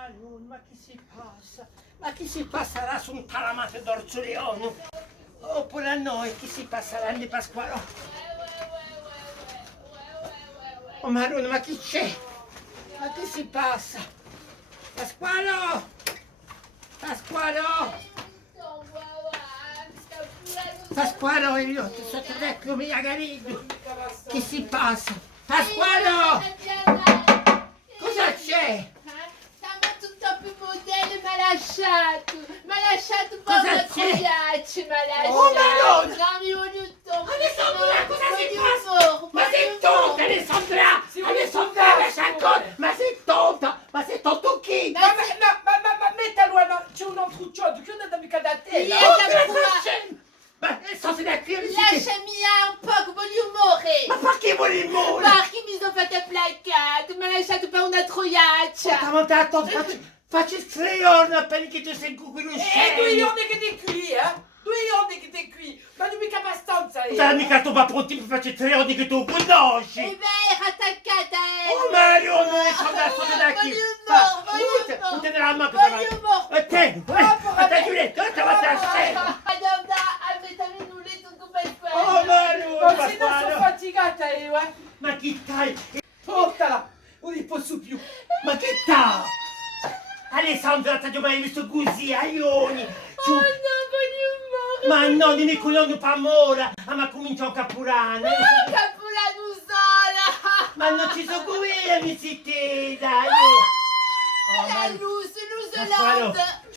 Marion, ma che si passa? Ma chi si passerà su un talamato d'Orzulione? Oppure a noi chi si passerà di Pasqualo? Oh Marion, ma chi c'è? Ma chi si passa? Pasqualo! Pasqualo! Pasqualo, io ti sotto vecchio Miagariglio! Chi si passa? Pasqualo! Cosa c'è? Siamo tutto più modello, mi ha lasciato un po' Cosa da c'è? cugliacci, mi ha lasciato. Oh, Madonna! Non mi voglio toccare. Alessandra, cosa si passa? Ma sei tonta, Alessandra! Alessandra, lascia ancora! Ma sei tonta! Ma sei tonto chi? Ma Ma mettalo, no, c'è un altro ciotto, che non è mica da te. Sì. no? Oh, grazie scemo! Ma sto da qui, lasciami un po', voglio morire. ma perché vuoi morire? Perché mi sono fatta placcare, mi ha lasciato per una troiaccia. Ma tanto facci 3 giorni appena che tu sei qui non E 2 scemi! giorni che ti qui, 2 giorni che ti qui, ma non mica abbastanza. Dai, mica tu va pronti per farci 3 giorni che tu conosci! E beh, era attaccata. Oh Mario, non è soldato da qui! Tutte nella macchina! Voglio morire. E te, Giulietto, te va a scemo! Madonna, mettami in un letto come Oh Mario, Ma se non sono Pasquale! faticata io, Ma chi stai? portala, non ne posso più. Ma che sta? Alessandra, ti ho mai visto così, aioni! Oh no, voglio morire. Ma no, non è quello per amore! Ma comincia a capurare! Capulano sola. Ma non ci sono qui, amici te, dai! La luz Pasquale, l'onde.